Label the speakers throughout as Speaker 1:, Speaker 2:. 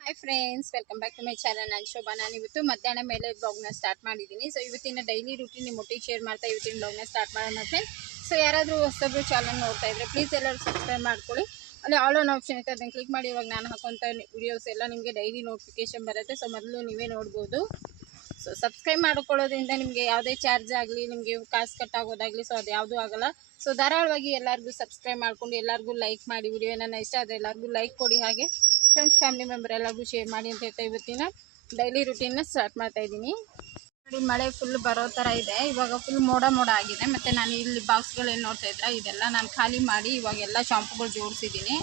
Speaker 1: Hi friends welcome back to my channel ನಾನು ಶೋಭಾ ನಾನು ಇವತ್ತು ಮಧ್ಯಾಹ್ನ ಮೇಲೆ ಬ್ಲಾಗ್ನ ಸ್ಟಾರ್ಟ್ ಮಾಡಿದ್ದೀನಿ. ಸೊ ಇವತ್ತಿನ ಡೈಲಿ ರೂಟೀನ್ ನಿಮ್ಮ ಒಟ್ಟಿಗೆ ಶೇರ್ ಮಾಡ್ತಾ ಇವತ್ತಿನ ಬ್ಲಾಗ್ನ ಸ್ಟಾರ್ಟ್ ಮಾಡೋಣ ಫ್ರೆಂಡ್ಸ್ ಸೊ ಯಾರಾದರೂ ಹೊಸಬ್ರು ಚಾನಲ್ ನೋಡ್ತಾ ಇದ್ರೆ ಪ್ಲೀಸ್ ಎಲ್ಲರೂ ಸಬ್ಸ್ಕ್ರೈಬ್ ಮಾಡ್ಕೊಳ್ಳಿ. ಅಲ್ಲಿ ಆಲ್ ಆನ್ ಆಪ್ಷನ್ ಇತ್ತು ಅದನ್ನು ಕ್ಲಿಕ್ ಮಾಡಿ ಇವಾಗ ನಾನು ಹಾಕೋಂಥ ವಿಡಿಯೋಸ್ ಎಲ್ಲ ನಿಮಗೆ ಡೈಲಿ ನೋಟಿಫಿಕೇಶನ್ ಬರುತ್ತೆ. ಸೊ ಮೊದಲು ನೀವೇ ನೋಡ್ಬೋದು. ಸಬ್ಸ್ಕ್ರೈಬ್ ಮಾಡ್ಕೊಳ್ಳೋದ್ರಿಂದ ನಿಮಗೆ ಯಾವುದೇ ಚಾರ್ಜ್ ಆಗಲಿ, ನಿಮಗೆ ಕಾಸು ಕಟ್ ಆಗೋದಾಗಲಿ ಸೊ ಅದು ಯಾವುದೂ ಆಗಲ್ಲ. ಸೊ ಧಾರಾಳವಾಗಿ ಎಲ್ಲರಿಗೂ ಸಬ್ಸ್ಕ್ರೈಬ್ ಮಾಡ್ಕೊಂಡು ಎಲ್ಲರಿಗೂ ಲೈಕ್ ಮಾಡಿ ವಿಡಿಯೋ ನನ್ನ ಇಷ್ಟ ಆದರೆ ಎಲ್ಲರಿಗೂ ಲೈಕ್ ಕೊಡಿ ಹಾಗೆ. ಫ್ರೆಂಡ್ಸ್ ಫ್ಯಾಮಿಲಿ ಮೆಂಬರ್ ಎಲ್ಲರಿಗೂ ಶೇರ್ ಮಾಡಿ ಅಂತ ಹೇಳ್ತಾ ಇವತ್ತಿನ ಡೈಲಿ ರುಟೀನ್ನ ಸ್ಟಾರ್ಟ್ ಮಾಡ್ತಾ ಇದ್ದೀನಿ. ನೋಡಿ, ಮಳೆ ಫುಲ್ ಬರೋ ಥರ ಇದೆ. ಇವಾಗ ಫುಲ್ ಮೋಡ ಮೋಡ ಆಗಿದೆ. ಮತ್ತು ನಾನು ಇಲ್ಲಿ ಬಾಕ್ಸ್ಗಳೇನು ನೋಡ್ತಾ ಇದ್ರೆ, ಇದೆಲ್ಲ ನಾನು ಖಾಲಿ ಮಾಡಿ ಇವಾಗೆಲ್ಲ ಶಾಂಪುಗಳು ಜೋಡಿಸಿದ್ದೀನಿ.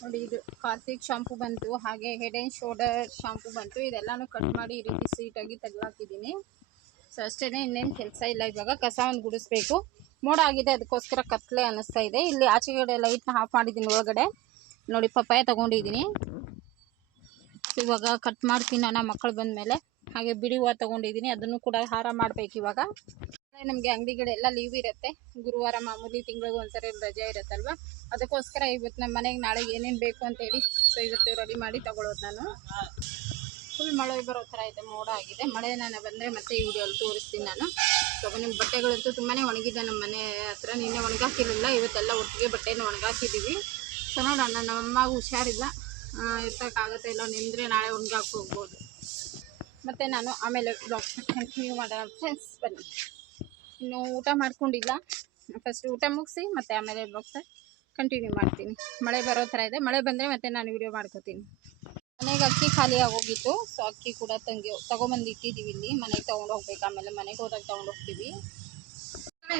Speaker 1: ನೋಡಿ, ಇದು ಕಾರ್ತಿಕ್ ಶಾಂಪು ಬಂತು, ಹಾಗೆ ಹೆಡ್ ಆ್ಯಂಡ್ ಶೋಲ್ಡರ್ ಶಾಂಪು ಬಂತು, ಇದೆಲ್ಲಾನು ಕಟ್ ಮಾಡಿ ಈ ರೀತಿ ಸೀಟಾಗಿ ತೆಗೆದಾಕಿದ್ದೀನಿ. ಸೊ ಅಷ್ಟೇ ಇನ್ನೇನು ಕೆಲಸ ಇಲ್ಲ, ಇವಾಗ ಕಸ ಒಂದು ಗುಡಿಸ್ಬೇಕು. ಮೋಡ ಆಗಿದೆ, ಅದಕ್ಕೋಸ್ಕರ ಕತ್ಲೆ ಅನ್ನಿಸ್ತಾ ಇದೆ. ಇಲ್ಲಿ ಆಚೆಗಡೆ ಲೈಟ್ನ ಆಫ್ ಮಾಡಿದ್ದೀನಿ ಒಳಗಡೆ. ನೋಡಿ, ಪಪ್ಪಾಯ ತೊಗೊಂಡಿದ್ದೀನಿ. ಇವಾಗ ಕಟ್ ಮಾಡ್ತೀನಿ ನಾನು ಮಕ್ಕಳು ಬಂದಮೇಲೆ. ಹಾಗೆ ಬಿಡಿ ಹೂವು ತೊಗೊಂಡಿದ್ದೀನಿ, ಅದನ್ನು ಕೂಡ ಹಾರ ಮಾಡಬೇಕು ಇವಾಗ. ನಮಗೆ ಅಂಗಡಿಗಳೆಲ್ಲ ಲೀವ್ ಇರುತ್ತೆ. ಗುರುವಾರ ಮಾಮೂಲಿ ತಿಂಗಳಿಗೆ ಒಂದ್ಸರಿ ರಜೆ ಇರುತ್ತಲ್ವ? ಅದಕ್ಕೋಸ್ಕರ ಇವತ್ತು ನಮ್ಮ ಮನೆಗೆ ನಾಳೆ ಏನೇನು ಬೇಕು ಅಂತೇಳಿ ಸೊ ಇವತ್ತು ರೆಡಿ ಮಾಡಿ ತಗೊಳ್ಳೋದು ನಾನು. ಫುಲ್ ಮಳೆ ಬರೋ ಥರ ಇದೆ, ಮೋಡ ಆಗಿದೆ. ಮಳೆ ನಾನು ಬಂದರೆ ಮತ್ತೆ ಈ ವಿಡಿಯೋಲ್ಲಿ ತೋರಿಸ್ತೀನಿ ನಾನು. ಸೊ ನಿಮ್ಮ ಬಟ್ಟೆಗಳಂತೂ ತುಂಬಾ ಒಣಗಿದೆ ನಮ್ಮ ಮನೆ ಹತ್ರ. ನಿನ್ನೆ ಒಣಗಾಕಿರಲಿಲ್ಲ, ಇವತ್ತೆಲ್ಲ ಒಟ್ಟಿಗೆ ಬಟ್ಟೆನ ಒಣಗಾಕಿದ್ದೀವಿ ಸೊ ನೋಡೋಣ, ನಮ್ಮ ಅಮ್ಮಗೆ ಹುಷಾರಿಲ್ಲ. ಇರ್ತಕ್ಕಾಗತ್ತೆ ಇಲ್ಲ ನಿಂದರೆ ನಾಳೆ ಒಣಗಾಕ್ ಹೋಗ್ಬೋದು. ಮತ್ತು ನಾನು ಆಮೇಲೆ ಬ್ಲಾಗ್ ಕಂಟಿನ್ಯೂ ಮಾಡೋಣ ಫ್ರೆಂಡ್ಸ್ ಬನ್ನಿ. ಇನ್ನು ಊಟ ಮಾಡ್ಕೊಂಡಿಲ್ಲ. ಫಸ್ಟ್ ಊಟ ಮುಗಿಸಿ, ಮತ್ತೆ ಆಮೇಲೆ ಬಾಕ್ಸ ಕಂಟಿನ್ಯೂ ಮಾಡ್ತೀನಿ. ಮಳೆ ಬರೋ ಥರ ಇದೆ. ಮಳೆ ಬಂದರೆ ಮತ್ತೆ ನಾನು ವಿಡಿಯೋ ಮಾಡ್ಕೋತೀನಿ. ಮನೆಗೆ ಅಕ್ಕಿ ಖಾಲಿ ಆಗೋಗಿತ್ತು. ಸೊ ಅಕ್ಕಿ ಕೂಡ ತಂಗಿ, ತೊಗೊಂಬಂದು ಇಟ್ಟಿದ್ದೀವಿ ಇಲ್ಲಿ. ಮನೆಗೆ ತೊಗೊಂಡು ಹೋಗ್ಬೇಕು. ಆಮೇಲೆ ಮನೆಗೆ ಹೋದಾಗ ತೊಗೊಂಡು ಹೋಗ್ತೀವಿ.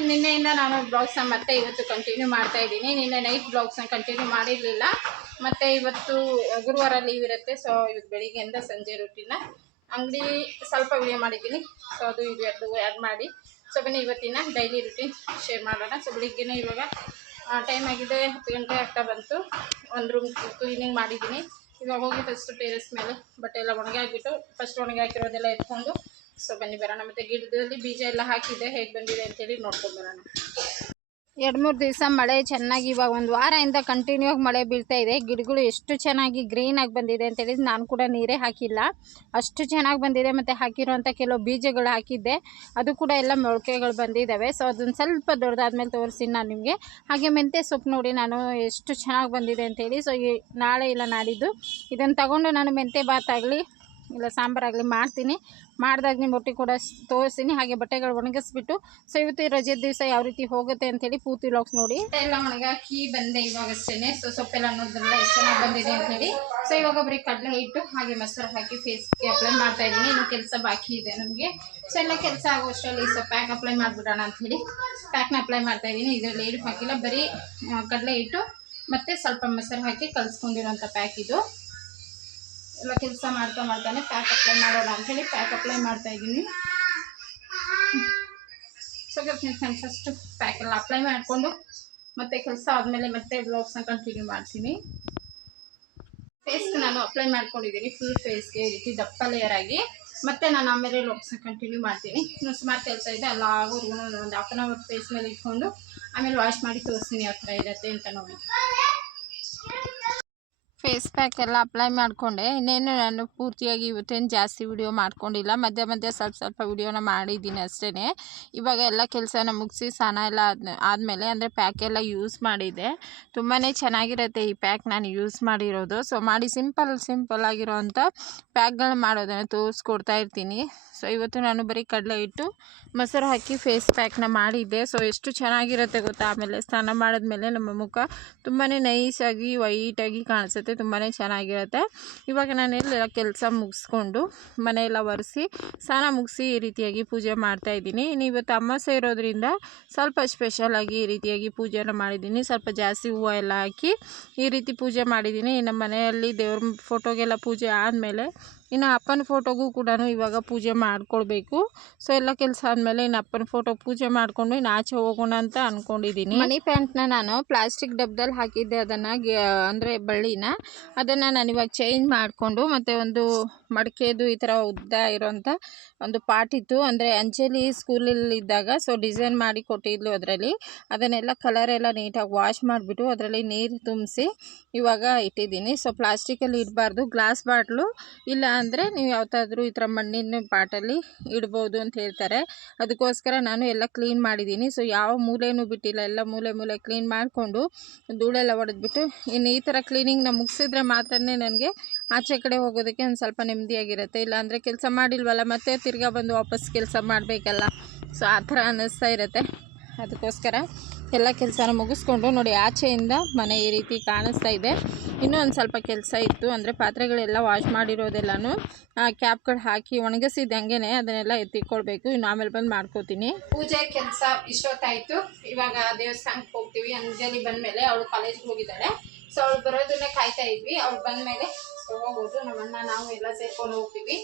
Speaker 1: ನಿನ್ನೆಯಿಂದ ನಾನು ಬ್ಲಾಗ್ಸ್ನ ಮತ್ತೆ ಇವತ್ತು ಕಂಟಿನ್ಯೂ ಮಾಡ್ತಾ ಇದ್ದೀನಿ. ನಿನ್ನೆ ನೈಟ್ ಬ್ಲಾಗ್ಸ್ನ ಕಂಟಿನ್ಯೂ ಮಾಡಿರಲಿಲ್ಲ. ಮತ್ತು ಇವತ್ತು ಗುರುವಾರ ಲೀವ್ ಇರುತ್ತೆ. ಸೊ ಇವತ್ತು ಬೆಳಿಗ್ಗೆಯಿಂದ ಸಂಜೆ ರೊಟ್ಟಿನ ಅಂಗಡಿ ಸ್ವಲ್ಪ ವಿಡಿಯೋ ಮಾಡಿದ್ದೀನಿ. ಸೊ ಅದು ಇದು ಎರಡು ಆ್ಯಡ್ ಮಾಡಿ. ಸೊ ಬನ್ನಿ, ಇವತ್ತಿನ ಡೈಲಿ ರುಟೀನ್ ಶೇರ್ ಮಾಡೋಣ. ಸೊ ಬೆಳಿಗ್ಗೆನೇ ಇವಾಗ ಟೈಮ್ ಆಗಿದೆ. ಹತ್ತು ಗಂಟೆ ಆಗ್ತಾ ಬಂತು. ಒಂದು ರೂಮ್ ಕ್ಲೀನಿಂಗ್ ಮಾಡಿದ್ದೀನಿ. ಇವಾಗ ಹೋಗಿ ಫಸ್ಟ್ ಟೆರೆಸ್ ಮೇಲೆ ಬಟ್ಟೆ ಎಲ್ಲ ಒಣಗಿ ಹಾಕಿಬಿಟ್ಟು ಫಸ್ಟ್ ಒಣಗಿ ಹಾಕಿರೋದೆಲ್ಲ ಎತ್ಕೊಂಡು, ಸೊ ಬನ್ನಿ ಬರೋಣ. ಮತ್ತು ಗಿಡದಲ್ಲಿ ಬೀಜ ಎಲ್ಲ ಹಾಕಿದೆ ಹೇಗೆ ಬಂದಿದೆ ಅಂತೇಳಿ ನೋಡ್ಕೊಂಡು ಬರೋಣ. ಎರಡು ಮೂರು ದಿವಸ ಮಳೆ ಚೆನ್ನಾಗಿ ಇವಾಗ ಒಂದು ವಾರದಿಂದ ಕಂಟಿನ್ಯೂ ಆಗಿ ಮಳೆ ಬೀಳ್ತಾ ಇದೆ. ಗಿಡಗಳು ಎಷ್ಟು ಚೆನ್ನಾಗಿ ಗ್ರೀನಾಗಿ ಬಂದಿದೆ ಅಂತೇಳಿ ನಾನು ಕೂಡ ನೀರೇ ಹಾಕಿಲ್ಲ. ಅಷ್ಟು ಚೆನ್ನಾಗಿ ಬಂದಿದೆ ಮತ್ತು ಹಾಕಿರುವಂಥ ಕೆಲವು ಬೀಜಗಳು ಹಾಕಿದ್ದೆ. ಅದು ಕೂಡ ಎಲ್ಲ ಮೊಳಕೆಗಳು ಬಂದಿದ್ದಾವೆ ಸೊ ಅದನ್ನು ಸ್ವಲ್ಪ ದೊಡ್ಡದಾದ್ಮೇಲೆ ತೋರಿಸ್ತೀನಿ ನಾನು ನಿಮಗೆ. ಹಾಗೆ ಮೆಂತ್ಯ ಸೊಪ್ಪು ನೋಡಿ ನಾನು ಎಷ್ಟು ಚೆನ್ನಾಗಿ ಬಂದಿದೆ ಅಂತೇಳಿ ಸೊ ಈ ನಾಳೆ ಇಲ್ಲ ನಾಡಿದ್ದು ಇದನ್ನು ತಗೊಂಡು ನಾನು ಮೆಂತ್ಯ ಬಾತ್ ಆಗಲಿ ಇಲ್ಲ ಸಾಂಬಾರಾಗಲಿ ಮಾಡ್ತೀನಿ. ಮಾಡಿದಾಗ ನಿಮ್ಮ ಒಟ್ಟಿಗೆ ಕೂಡ ತೋರಿಸ್ತೀನಿ. ಹಾಗೆ ಬಟ್ಟೆಗಳು ಒಣಗಿಸ್ಬಿಟ್ಟು ಸೊ ಇವತ್ತು ರಜೆ ದಿವಸ ಯಾವ ರೀತಿ ಹೋಗುತ್ತೆ ಅಂತೇಳಿ ಪೂರ್ತಿ ಲಾಕ್ಸ್ ನೋಡಿ. ಎಲ್ಲ ಒಣಗಾಕಿ ಬಂದೆ ಇವಾಗ ಅಷ್ಟೇ ಸೊ ಸೊಪ್ಪೆಲ್ಲ ಅನ್ನೋದ್ರೆಲ್ಲ ಎಷ್ಟು ಚೆನ್ನಾಗಿ ಬಂದಿದೆ ಅಂತೇಳಿ ಸೊ ಇವಾಗ ಬರೀ ಕಡಲೆ ಹಿಟ್ಟು, ಹಾಗೆ ಮೊಸರು ಹಾಕಿ ಫೇಸ್ಗೆ ಅಪ್ಲೈ ಮಾಡ್ತಾ ಇದ್ದೀನಿ. ಇನ್ನು ಕೆಲಸ ಬಾಕಿ ಇದೆ ನಮಗೆ. ಸೊ ಎಲ್ಲ ಕೆಲಸ ಆಗೋಷ್ಟರಲ್ಲಿ ಸೊ ಪ್ಯಾಕ್ ಅಪ್ಲೈ ಮಾಡಿಬಿಡೋಣ ಅಂಥೇಳಿ. ಪ್ಯಾಕ್ನ ಅಪ್ಲೈ ಮಾಡ್ತಾ ಇದ್ದೀನಿ. ಇದರಲ್ಲಿ ಏನು ಹಾಕಿಲ್ಲ. ಬರೀ ಕಡಲೆ ಹಿಟ್ಟು ಮತ್ತು ಸ್ವಲ್ಪ ಮೊಸರು ಹಾಕಿ ಕಲಿಸ್ಕೊಂಡಿರೋಂಥ ಪ್ಯಾಕ್ ಇದು. ಎಲ್ಲ ಕೆಲಸ ಮಾಡ್ತಾ ಮಾಡ್ತಾನೆ ಪ್ಯಾಕ್ ಅಪ್ಲೈ ಮಾಡೋಣ ಅಂಥೇಳಿ ಪ್ಯಾಕ್ ಅಪ್ಲೈ ಮಾಡ್ತಾ ಇದ್ದೀನಿ. ಸೊ ನಾನು ಫಸ್ಟ್ ಪ್ಯಾಕ್ ಎಲ್ಲ ಅಪ್ಲೈ ಮಾಡಿಕೊಂಡು ಮತ್ತೆ ಕೆಲಸ ಆದಮೇಲೆ ಮತ್ತೆ ಬ್ಲೌಸ್ನ ಕಂಟಿನ್ಯೂ ಮಾಡ್ತೀನಿ. ಫೇಸ್ಗೆ ನಾನು ಅಪ್ಲೈ ಮಾಡ್ಕೊಂಡಿದ್ದೀನಿ ಫುಲ್ ಫೇಸ್ಗೆ ಈ ರೀತಿ ದಪ್ಪ ಲೇಯರ್ ಆಗಿ. ಮತ್ತೆ ನಾನು ಆಮೇಲೆ ಲೋಕ್ಸ್ನ ಕಂಟಿನ್ಯೂ ಮಾಡ್ತೀನಿ. ಇನ್ನು ಸುಮಾರು ಕೆಲಸ ಇದೆ, ಅಲ್ಲ ಆಗೋರ್ಗು ಒಂದು ಹಾಫ್ ಆನ್ ಅವರ್ ಫೇಸ್ ಮೇಲೆ ಇಟ್ಕೊಂಡು ಆಮೇಲೆ ವಾಶ್ ಮಾಡಿ ತೋರಿಸ್ತೀನಿ ಯಾವ ಥರ ಇರುತ್ತೆ ಅಂತ ನೋಡಿ. ಫೇಸ್ ಪ್ಯಾಕ್ ಎಲ್ಲ ಅಪ್ಲೈ ಮಾಡಿಕೊಂಡೆ. ಇನ್ನೇನು ನಾನು ಪೂರ್ತಿಯಾಗಿ ಇವತ್ತೇನು ಜಾಸ್ತಿ ವಿಡಿಯೋ ಮಾಡ್ಕೊಂಡಿಲ್ಲ. ಮಧ್ಯ ಮಧ್ಯ ಸ್ವಲ್ಪ ಸ್ವಲ್ಪ ವಿಡಿಯೋನ ಮಾಡಿದ್ದೀನಿ ಅಷ್ಟೇ ಇವಾಗ ಎಲ್ಲ ಕೆಲಸನ ಮುಗಿಸಿ ಸ್ನಾನ ಎಲ್ಲ ಆದ, ಆದಮೇಲೆ ಅಂದರೆ ಪ್ಯಾಕ್ ಎಲ್ಲ ಯೂಸ್ ಮಾಡಿದೆ. ತುಂಬಾ ಚೆನ್ನಾಗಿರುತ್ತೆ ಈ ಪ್ಯಾಕ್ ನಾನು ಯೂಸ್ ಮಾಡಿರೋದು. ಸೊ ಮಾಡಿ ಸಿಂಪಲ್ ಸಿಂಪಲ್ ಆಗಿರೋವಂಥ ಪ್ಯಾಕ್ಗಳನ್ನ ಮಾಡೋದನ್ನು ತೋರಿಸ್ಕೊಡ್ತಾ ಇರ್ತೀನಿ. ಸೊ ಇವತ್ತು ನಾನು ಬರೀ ಕಡಲೆ ಇಟ್ಟು ಮೊಸರು ಹಾಕಿ ಫೇಸ್ ಪ್ಯಾಕ್ನ ಮಾಡಿದ್ದೆ. ಸೊ ಎಷ್ಟು ಚೆನ್ನಾಗಿರುತ್ತೆ ಗೊತ್ತಾ? ಆಮೇಲೆ ಸ್ನಾನ ಮಾಡಿದ್ಮೇಲೆ ನಮ್ಮ ಮುಖ ತುಂಬಾ ನೈಸಾಗಿ ವೈಟಾಗಿ ಕಾಣಿಸುತ್ತೆ. ತುಂಬಾ ಚೆನ್ನಾಗಿರುತ್ತೆ. ಇವಾಗ ನಾನು ಎಲ್ಲ ಕೆಲಸ ಮುಗಿಸ್ಕೊಂಡು ಮನೆಯೆಲ್ಲ ಒರೆಸಿ ಸ್ನಾನ ಮುಗಿಸಿ ಈ ರೀತಿಯಾಗಿ ಪೂಜೆ ಮಾಡ್ತಾ ಇದ್ದೀನಿ. ಇನ್ನು ಇವತ್ತು ಅಮಾವಾಸ್ಯೆ ಇರೋದ್ರಿಂದ ಸ್ವಲ್ಪ ಸ್ಪೆಷಲಾಗಿ ಈ ರೀತಿಯಾಗಿ ಪೂಜೆನ ಮಾಡಿದ್ದೀನಿ. ಸ್ವಲ್ಪ ಜಾಸ್ತಿ ಹೂವು ಎಲ್ಲ ಹಾಕಿ ಈ ರೀತಿ ಪೂಜೆ ಮಾಡಿದ್ದೀನಿ. ನಮ್ಮ ಮನೆಯಲ್ಲಿ ದೇವ್ರ ಫೋಟೋಗೆಲ್ಲ ಪೂಜೆ ಆದಮೇಲೆ ಇನ್ನು ಅಪ್ಪನ ಫೋಟೋಗೂ ಕೂಡ ಇವಾಗ ಪೂಜೆ ಮಾಡ್ಕೊಳ್ಬೇಕು. ಸೊ ಎಲ್ಲ ಕೆಲಸ ಆದಮೇಲೆ ಇನ್ನು ಅಪ್ಪನ ಫೋಟೋ ಪೂಜೆ ಮಾಡಿಕೊಂಡು ಇನ್ನು ಆಚೆ ಹೋಗೋಣ ಅಂತ ಅಂದ್ಕೊಂಡಿದ್ದೀನಿ ಮನಿ ಪ್ಯಾಂಟ್ನ ನಾನು ಪ್ಲಾಸ್ಟಿಕ್ ಡಬ್ಬದಲ್ಲಿ ಹಾಕಿದ್ದೆ ಅದನ್ನು ಅಂದರೆ ಬಳ್ಳಿನ. ಅದನ್ನು ನಾನು ಇವಾಗ ಚೇಂಜ್ ಮಾಡಿಕೊಂಡು ಮತ್ತು ಒಂದು ಮಡಿಕೆದು ಈ ಥರ ಉದ್ದ ಇರೋಂಥ ಒಂದು ಪಾಟ್ ಇತ್ತು. ಅಂದರೆ ಅಂಚೆಲಿ ಸ್ಕೂಲಲ್ಲಿ ಇದ್ದಾಗ ಸೊ ಡಿಸೈನ್ ಮಾಡಿ ಕೊಟ್ಟಿದ್ಲು ಅದರಲ್ಲಿ. ಅದನ್ನೆಲ್ಲ ಕಲರ್ ಎಲ್ಲ ನೀಟಾಗಿ ವಾಶ್ ಮಾಡಿಬಿಟ್ಟು ಅದರಲ್ಲಿ ನೀರು ತುಂಬಿಸಿ ಇವಾಗ ಇಟ್ಟಿದ್ದೀನಿ. ಸೊ ಪ್ಲಾಸ್ಟಿಕಲ್ಲಿ ಇಡಬಾರ್ದು, ಗ್ಲಾಸ್ ಬಾಟ್ಲು. ಇಲ್ಲ ಅಂದರೆ ನೀವು ಯಾವತ್ತಾದ್ರೂ ಈ ಥರ ಮಣ್ಣಿನ ಪಾಟಲ್ಲಿ ಇಡ್ಬೋದು ಅಂತ ಹೇಳ್ತಾರೆ. ಅದಕ್ಕೋಸ್ಕರ ನಾನು ಎಲ್ಲ ಕ್ಲೀನ್ ಮಾಡಿದ್ದೀನಿ. ಸೊ ಯಾವ ಮೂಲೆಯೂ ಬಿಟ್ಟಿಲ್ಲ. ಎಲ್ಲ ಮೂಲೆ ಮೂಲೆ ಕ್ಲೀನ್ ಮಾಡಿಕೊಂಡು ಧೂಳೆಲ್ಲ ಹೊಡೆದ್ಬಿಟ್ಟು ಇನ್ನು ಈ ಥರ ಕ್ಲೀನಿಂಗ್ನ ಮುಗಿಸಿದ್ರೆ ಮಾತ್ರನೇ ನನಗೆ ಆಚೆ ಕಡೆ ಹೋಗೋದಕ್ಕೆ ಒಂದು ಸ್ವಲ್ಪ ನೆಮ್ಮದಿಯಾಗಿರುತ್ತೆ. ಇಲ್ಲಾಂದರೆ ಕೆಲಸ ಮಾಡಿಲ್ವಲ್ಲ, ಮತ್ತೆ ತಿರ್ಗಾ ಬಂದು ವಾಪಸ್ ಕೆಲಸ ಮಾಡಬೇಕಲ್ಲ. ಸೊ ಆ ಥರ ಅನ್ನಿಸ್ತಾ ಇರುತ್ತೆ. ಅದಕ್ಕೋಸ್ಕರ ಎಲ್ಲ ಕೆಲಸನ ಮುಗಿಸ್ಕೊಂಡು ನೋಡಿ, ಆಚೆಯಿಂದ ಮನೆ ಈ ರೀತಿ ಕಾಣಿಸ್ತಾ ಇದೆ. ಇನ್ನೂ ಒಂದು ಸ್ವಲ್ಪ ಕೆಲಸ ಇತ್ತು. ಅಂದರೆ ಪಾತ್ರೆಗಳೆಲ್ಲ ವಾಶ್ ಮಾಡಿರೋದೆಲ್ಲನೂ ಕ್ಯಾಪ್ಗಳು ಹಾಕಿ ಒಣಗಿಸಿದ ಹಂಗೆ ಅದನ್ನೆಲ್ಲ ಎತ್ತಿಕೊಳ್ಬೇಕು. ಇನ್ನು ಆಮೇಲೆ ಬಂದು ಮಾಡ್ಕೋತೀನಿ. ಪೂಜೆ ಕೆಲಸ ಇಷ್ಟೊತ್ತಾಯಿತು. ಇವಾಗ ದೇವಸ್ಥಾನಕ್ಕೆ ಹೋಗ್ತೀವಿ. ಅಂಜಲಿ ಬಂದಮೇಲೆ ಅವಳು ಕಾಲೇಜ್ಗೆ ಹೋಗಿದ್ದಾಳೆ. ಸೊ ಅವ್ಳು ಬರೋದನ್ನೇ ಕಾಯ್ತಾ ಇದ್ವಿ. ಅವ್ಳು ಬಂದಮೇಲೆ ಸೊ ಹೋಗೋದು ನಮ್ಮ ಅಣ್ಣ ನಾವು ಎಲ್ಲ ಸೇರ್ಕೊಂಡು ಹೋಗ್ತೀವಿ.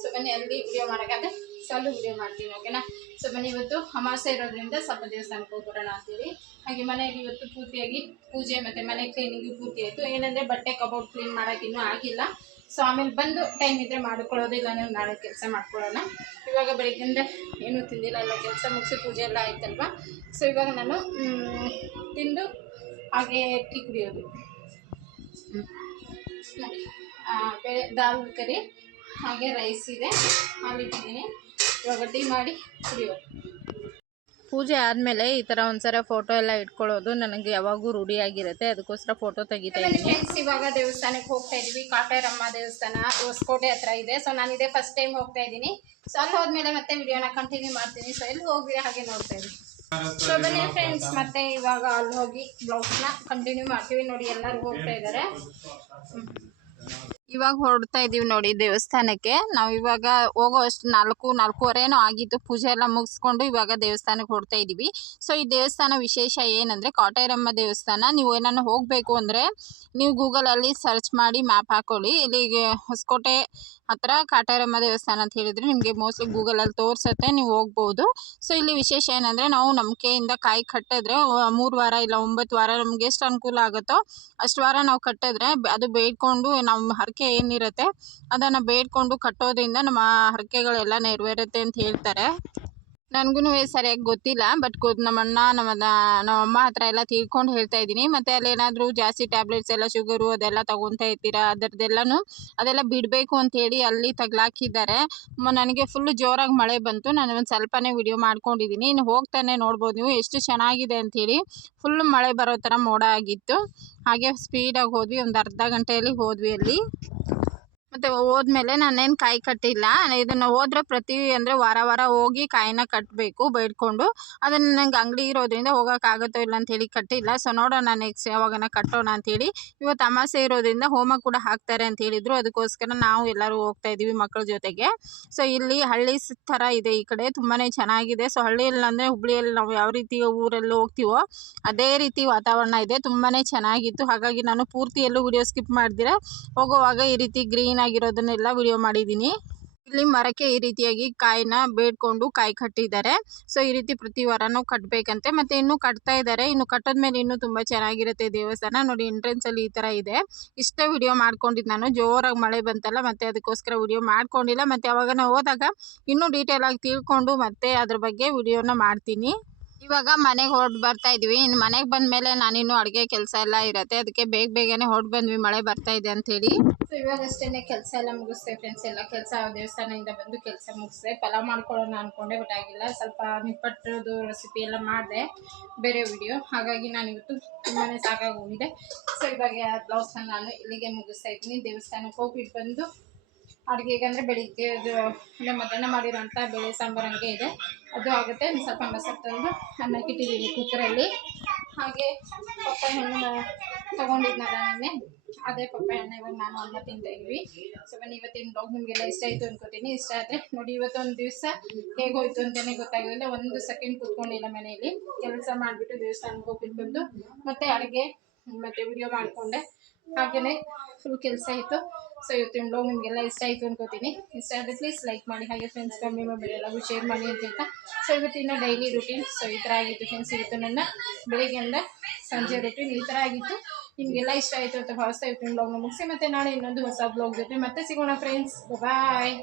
Speaker 1: ಸೊ ಬನ್ನಿ ಅಲ್ಲಿ ವಿಡಿಯೋ ಮಾಡೋಕ್ಕಾದ್ರೆ ಸಲ್ಲು ವಿಡಿಯೋ ಮಾಡ್ತೀವಿ ಓಕೆನಾ ಸೊ ಬನ್ನಿ ಇವತ್ತು ಅಮಾವಾಸ್ಯ ಇರೋದ್ರಿಂದ ಸ್ವಲ್ಪ ದೇವಸ್ಥಾನಕ್ಕೆ ಹೋಗ್ಬರೋಣ ಅಂತೀವಿ ಹಾಗೆ ಮನೆಯಲ್ಲಿ ಇವತ್ತು ಪೂರ್ತಿಯಾಗಿ ಪೂಜೆ ಮತ್ತು ಮನೆ ಕ್ಲೀನಿಂಗು ಪೂರ್ತಿ ಆಯಿತು. ಏನಂದರೆ, ಬಟ್ಟೆ ಕಬೋರ್ಡ್ ಕ್ಲೀನ್ ಮಾಡೋಕೆ ಇನ್ನೂ ಆಗಿಲ್ಲ. ಸೊ ಆಮೇಲೆ ಬಂದು ಟೈಮ್ ಇದ್ದರೆ ಮಾಡ್ಕೊಳ್ಳೋದು, ಇಲ್ಲ ನಾಳೆ ಕೆಲಸ ಮಾಡ್ಕೊಳ್ಳೋಣ. ಇವಾಗ ಬೆಳಗ್ಗಿಂದ ಏನೂ ತಿಂದಿಲ್ಲ, ಎಲ್ಲ ಕೆಲಸ ಮುಗಿಸಿ ಪೂಜೆ ಎಲ್ಲ ಆಯ್ತಲ್ವಾ? ಸೊ ಇವಾಗ ನಾನು ತಿಂದು ಹಾಗೆ ಟೀ ಕುಡಿಯೋದು. ಬೇಳೆ ದಾಲ್ ಕರಿ ಹಾಗೆ ರೈಸ್ ಇದೆ. ಹಾಲಿಟ್ಟಿದ್ದೀನಿ. ಇವಾಗ ಟೀ ಮಾಡಿ ಕುಡಿಯೋದು. ಪೂಜೆ ಆದಮೇಲೆ ಈ ಥರ ಒಂದ್ಸಲ ಫೋಟೋ ಎಲ್ಲ ಇಟ್ಕೊಳ್ಳೋದು ನನಗೆ ಯಾವಾಗೂ ರೂಢಿಯಾಗಿರುತ್ತೆ. ಅದಕ್ಕೋಸ್ಕರ ಫೋಟೋ ತೆಗಿತಾ ಇದ್ದೀನಿ. ಫ್ರೆಂಡ್ಸ್ ಇವಾಗ ದೇವಸ್ಥಾನಕ್ಕೆ ಹೋಗ್ತಾ ಇದ್ವಿ. ಕಾಟೇರಮ್ಮ ದೇವಸ್ಥಾನ ಹೊಸಕೋಟೆ ಹತ್ರ ಇದೆ. ಸೊ ನಾನು ಇದೇ ಫಸ್ಟ್ ಟೈಮ್ ಹೋಗ್ತಾ ಇದ್ದೀನಿ. ಸೊ ಅಲ್ಲಿ ಹೋದ್ಮೇಲೆ ಮತ್ತೆ ವಿಡಿಯೋನ ಕಂಟಿನ್ಯೂ ಮಾಡ್ತೀನಿ. ಸೊ ಎಲ್ಲಿ ಹೋಗಿ ಹಾಗೆ ನೋಡ್ತಾ ಇದ್ದೀನಿ ಸೊ ಬನ್ನಿ ಫ್ರೆಂಡ್ಸ್ ಮತ್ತೆ ಇವಾಗ ಅಲ್ಲಿ ಹೋಗಿ ಬ್ಲೌಸ್ನ ಕಂಟಿನ್ಯೂ ಮಾಡ್ತೀವಿ ನೋಡಿ ಎಲ್ಲರೂ ಹೋಗ್ತಾ ಇದ್ದಾರೆ. ಇವಾಗ ಹೊರಡ್ತಾ ಇದೀವಿ ನೋಡಿ ದೇವಸ್ಥಾನಕ್ಕೆ. ನಾವು ಇವಾಗ ಹೋಗೋ ಅಷ್ಟು ನಾಲ್ಕು, ನಾಲ್ಕೂವರೆನೋ ಆಗಿತ್ತು ಪೂಜೆ ಎಲ್ಲ ಮುಗಿಸ್ಕೊಂಡು ಇವಾಗ ದೇವಸ್ಥಾನಕ್ಕೆ ಹೊರಡ್ತಾ ಇದೀವಿ. ಸೊ ಈ ದೇವಸ್ಥಾನ ವಿಶೇಷ ಏನಂದ್ರೆ ಕಾಟೇರಮ್ಮ ದೇವಸ್ಥಾನ. ನೀವು ಏನಾನ ಹೋಗಬೇಕು ಅಂದ್ರೆ ನೀವು ಗೂಗಲ್ ಅಲ್ಲಿ ಸರ್ಚ್ ಮಾಡಿ ಮ್ಯಾಪ್ ಹಾಕೊಳ್ಳಿ. ಇಲ್ಲಿಗೆ ಹೊಸಕೋಟೆ ಹತ್ರ ಕಾಟೇರಮ್ಮ ದೇವಸ್ಥಾನ ಅಂತ ಹೇಳಿದ್ರೆ ನಿಮಗೆ ಮೋಸ್ಟ್ಲಿ ಗೂಗಲಲ್ಲಿ ತೋರಿಸುತ್ತೆ, ನೀವು ಹೋಗ್ಬೋದು. ಸೊ ಇಲ್ಲಿ ವಿಶೇಷ ಏನಂದ್ರೆ ನಾವು ನಂಬಿಕೆಯಿಂದ ಕಾಯಿ ಕಟ್ಟಿದ್ರೆ ಮೂರು ವಾರ ಇಲ್ಲ ಒಂಬತ್ತು ವಾರ ನಮ್ಗೆ ಎಷ್ಟು ಅನುಕೂಲ ಆಗುತ್ತೋ ಅಷ್ಟು ವಾರ ನಾವು ಕಟ್ಟಿದ್ರೆ ಅದು ಬೇಡ್ಕೊಂಡು ನಾವು ಹರಕೆ ಏನಿರುತ್ತೆ ಅದನ್ನು ಬೇಡ್ಕೊಂಡು ಕಟ್ಟೋದ್ರಿಂದ ನಮ್ಮ ಹರಕೆಗಳೆಲ್ಲ ನೆರವೇರುತ್ತೆ ಅಂತ ಹೇಳ್ತಾರೆ. ನನಗೂ ಸರಿಯಾಗಿ ಗೊತ್ತಿಲ್ಲ ಬಟ್ ಗೊ ನಮ್ಮ ಅಣ್ಣ ನಮ್ಮ ನಮ್ಮ ಅಮ್ಮ ಹತ್ರ ಎಲ್ಲ ತಿಳ್ಕೊಂಡು ಹೇಳ್ತಾ ಇದ್ದೀನಿ. ಮತ್ತು ಅಲ್ಲೇನಾದರೂ ಜಾಸ್ತಿ ಟ್ಯಾಬ್ಲೆಟ್ಸ್ ಎಲ್ಲ ಶುಗರು ಅದೆಲ್ಲ ತಗೊತಾ ಇರ್ತೀರಾ ಅದರದ್ದೆಲ್ಲನೂ ಅದೆಲ್ಲ ಬಿಡಬೇಕು ಅಂತೇಳಿ ಅಲ್ಲಿ ತಗ್ಲಾಕಿದ್ದಾರೆ. ನನಗೆ ಫುಲ್ ಜೋರಾಗಿ ಮಳೆ ಬಂತು. ನಾನು ಒಂದು ಸ್ವಲ್ಪನೇ ವಿಡಿಯೋ ಮಾಡ್ಕೊಂಡಿದ್ದೀನಿ. ಇನ್ನು ಹೋಗ್ತಾನೆ ನೋಡ್ಬೋದು ನೀವು, ಎಷ್ಟು ಚೆನ್ನಾಗಿದೆ ಅಂಥೇಳಿ ಫುಲ್ ಮಳೆ ಬರೋ ಥರ ಮೋಡ ಆಗಿತ್ತು. ಹಾಗೆ ಸ್ಪೀಡಾಗಿ ಹೋದ್ವಿ, ಒಂದು ಅರ್ಧ ಗಂಟೆಯಲ್ಲಿ ಹೋದ್ವಿ ಅಲ್ಲಿ. ಮತ್ತು ಹೋದ್ಮೇಲೆ ನಾನೇನು ಕಾಯಿ ಕಟ್ಟಿಲ್ಲ. ಇದನ್ನು ಹೋದ್ರೆ ಪ್ರತಿ ಅಂದರೆ ವಾರ ವಾರ ಹೋಗಿ ಕಾಯಿನ ಕಟ್ಟಬೇಕು ಬೇಡ್ಕೊಂಡು. ಅದನ್ನು ನಂಗೆ ಅಂಗಡಿ ಇರೋದ್ರಿಂದ ಹೋಗೋಕ್ಕಾಗುತ್ತೋ ಇಲ್ಲ ಅಂತೇಳಿ ಕಟ್ಟಿಲ್ಲ. ಸೊ ನೋಡೋಣ ನೆಕ್ಸ್ಟ್ ಯಾವಾಗನ ಕಟ್ಟೋಣ ಅಂತೇಳಿ ಇವತ್ತು ಅಮಾಸೆ ಇರೋದ್ರಿಂದ ಹೋಮ ಕೂಡ ಹಾಕ್ತಾರೆ ಅಂತ ಹೇಳಿದ್ರು. ಅದಕ್ಕೋಸ್ಕರ ನಾವು ಎಲ್ಲರೂ ಹೋಗ್ತಾ ಇದ್ದೀವಿ ಮಕ್ಕಳ ಜೊತೆಗೆ. ಸೊ ಇಲ್ಲಿ ಹಳ್ಳಿ ಥರ ಇದೆ ಈ ಕಡೆ. ತುಂಬಾ ಚೆನ್ನಾಗಿದೆ. ಸೊ ಹಳ್ಳಿಯಲ್ಲಿ ಅಂದರೆ ಹುಬ್ಳಿಯಲ್ಲಿ ನಾವು ಯಾವ ರೀತಿ ಊರಲ್ಲಿ ಹೋಗ್ತೀವೋ ಅದೇ ರೀತಿ ವಾತಾವರಣ ಇದೆ. ತುಂಬಾ ಚೆನ್ನಾಗಿತ್ತು. ಹಾಗಾಗಿ ನಾನು ಪೂರ್ತಿ ಎಲ್ಲೂ ವಿಡಿಯೋ ಸ್ಕಿಪ್ ಮಾಡ್ದಿರ. ಹೋಗುವಾಗ ಈ ರೀತಿ ಗ್ರೀನ್ ಆಗಿರೋದನ್ನೆಲ್ಲ ವಿಡಿಯೋ ಮಾಡಿದ್ದೀನಿ. ಇಲ್ಲಿ ಮರಕ್ಕೆ ಈ ರೀತಿಯಾಗಿ ಕಾಯಿನ ಬೇಡ್ಕೊಂಡು ಕಾಯಿ ಕಟ್ಟಿದ್ದಾರೆ. ಸೊ ಈ ರೀತಿ ಪ್ರತಿ ವಾರನೂ ಕಟ್ಟಬೇಕಂತೆ ಮತ್ತೆ ಇನ್ನು ಕಟ್ತಾ ಇದ್ದಾರೆ. ಇನ್ನು ಕಟ್ಟೋದ್ಮೇಲೆ ಇನ್ನೂ ತುಂಬ ಚೆನ್ನಾಗಿರುತ್ತೆ ದೇವಸ್ಥಾನ. ನೋಡಿ ಎಂಟ್ರೆನ್ಸಲ್ಲಿ ಈ ಥರ ಇದೆ. ಇಷ್ಟೇ ವಿಡಿಯೋ ಮಾಡ್ಕೊಂಡಿದ್ದು ನಾನು. ಜೋರಾಗಿ ಮಳೆ ಬಂತಲ್ಲ, ಮತ್ತೆ ಅದಕ್ಕೋಸ್ಕರ ವಿಡಿಯೋ ಮಾಡ್ಕೊಂಡಿಲ್ಲ. ಮತ್ತೆ ಅವಾಗ ನಾವು ಹೋದಾಗ ಇನ್ನೂ ಡೀಟೇಲಾಗಿ ತಿಳ್ಕೊಂಡು ಮತ್ತೆ ಅದ್ರ ಬಗ್ಗೆ ವಿಡಿಯೋನ ಮಾಡ್ತೀನಿ. ಇವಾಗ ಮನೆಗೆ ಹೊರಟು ಬರ್ತಾ ಇದೀವಿ. ಇನ್ನು ಮನೆಗೆ ಬಂದ ಬಂದಮೇಲೆ ನಾನಿನ್ನು ಅಡುಗೆ ಕೆಲಸ ಎಲ್ಲ ಇರುತ್ತೆ. ಅದಕ್ಕೆ ಬೇಗ ಬೇಗನೆ ಹೊರಟು ಬಂದ್ವಿ. ಮಳೆ ಬರ್ತಾ ಇದೆ ಅಂತೇಳಿ ಸೊ ಇವಾಗ ಅಷ್ಟೇ ಕೆಲಸ ಎಲ್ಲ ಮುಗಿಸ್ದೆ ಫ್ರೆಂಡ್ಸ್ ಎಲ್ಲ. ಕೆಲಸ ದೇವಸ್ಥಾನದಿಂದ ಬಂದು ಕೆಲಸ ಮುಗಿಸ್ದೆ. ಪಲಾವ್ ಮಾಡ್ಕೊಳ್ಳೋಣ ಅಂದ್ಕೊಂಡೆ ಬಟ್ ಆಗಿಲ್ಲ. ಸ್ವಲ್ಪ ನಿಪ್ಪಟ್ಟದು ರೆಸಿಪಿ ಎಲ್ಲ ಮಾಡಿದೆ. ಬೇರೆ ವಿಡಿಯೋ ಹಾಗಾಗಿ ನಾನು ಇವತ್ತು ತುಂಬಾ ಸಾಕಾಗಿ ಹೋಗಿದೆ. ಸೊ ಇವಾಗ ಬ್ಲೌಸ್ನ ನಾನು ಇಲ್ಲಿಗೆ ಮುಗಿಸ್ತಾ ಇದ್ದೀನಿ. ದೇವಸ್ಥಾನಕ್ಕೆ ಹೋಗ್ಬಿಟ್ಟು ಬಂದು ಅಡುಗೆಗೆ ಅಂದರೆ ಬೆಳಿಗ್ಗೆ ಅದು ಅಂದರೆ ಮಧ್ಯಾಹ್ನ ಮಾಡಿರೋಂಥ ಬೇಳೆ ಸಾಂಬಾರು ಹಂಗೆ ಇದೆ. ಅದು ಆಗುತ್ತೆ. ಸ್ವಲ್ಪ ಮೊಸರು ತಂದು ಅನ್ನಕ್ಕೆ ಇಟ್ಟಿದ್ದೀನಿ ಕುಕ್ಕರಲ್ಲಿ. ಹಾಗೆ ಪಪ್ಪಾಯ ಹಣ್ಣು ತೊಗೊಂಡಿದ್ನಲ್ಲ ನೆನ್ನೆ. ಅದೇ ಪಪ್ಪಾಯ ಹಣ್ಣು ಇವಾಗ ನಾನು ಅನ್ನ ತಿಂತಾ ಇದ್ವಿ. ಸೊ ಬನ್ನಿ, ಇವತ್ತಿನ ಬ್ಲಾಗ್ ನಿಮಗೆಲ್ಲ ಇಷ್ಟ ಆಯಿತು ಅಂದ್ಕೋತೀನಿ ಇಷ್ಟ ಆದರೆ ನೋಡಿ, ಇವತ್ತೊಂದು ದಿವಸ ಹೇಗೋಯ್ತು ಅಂತಲೇ ಗೊತ್ತಾಗಲಿಲ್ಲ ಒಂದು ಸೆಕೆಂಡ್ ಕೂತ್ಕೊಂಡಿಲ್ಲ ಮನೆಯಲ್ಲಿ. ಕೆಲಸ ಮಾಡಿಬಿಟ್ಟು ದೇವಸ್ಥಾನಕ್ಕೆ ಹೋಗ್ಬಿಟ್ಟು ಬಂದು ಮತ್ತೆ ಅಡುಗೆ, ಮತ್ತು ವಿಡಿಯೋ ಮಾಡಿಕೊಂಡೆ. ಹಾಗೆಯೇ ಫುಲ್ ಕೆಲಸ ಇತ್ತು ಸೊ ಇವತ್ತಿನ ಬ್ಲಾಗ್ ನಿಮಗೆಲ್ಲ ಇಷ್ಟ ಆಯಿತು ಅನ್ಕೋತೀನಿ ಇಷ್ಟ ಆದರೆ ಪ್ಲೀಸ್ ಲೈಕ್ ಮಾಡಿ ಹಾಗೆ ಫ್ರೆಂಡ್ಸ್ ಕಮ್ಮಿ ಮಾಡಿ ಎಲ್ಲರಿಗೂ ಶೇರ್ ಮಾಡಿ ಅಂತ ಹೇಳ್ತಾ ಸೊ ಇವತ್ತಿನ ಡೈಲಿ ರುಟೀನ್ ಸೊ ಈ ಥರ ಆಗಿತ್ತು ಫ್ರೆಂಡ್ಸ್ ಇವತ್ತು ನನ್ನ ಬೆಳಿಗ್ಗೆಯಿಂದ ಸಂಜೆ ರುಟೀನ್ ಈ ಥರ ಆಗಿತ್ತು ನಿಮಗೆಲ್ಲ ಇಷ್ಟ ಆಯಿತು ಅಂತ ಭಾವಿಸ್ತಾ ಇವತ್ತಿನ ಬ್ಲಾಗ್ನ ಮುಗಿಸಿ ಮತ್ತೆ ನಾಳೆ ಇನ್ನೊಂದು ಹೊಸ ಬ್ಲಾಗ್ ಜೊತೆ ಮತ್ತೆ ಸಿಗೋಣ ಫ್ರೆಂಡ್ಸ್ ಬಾಯ್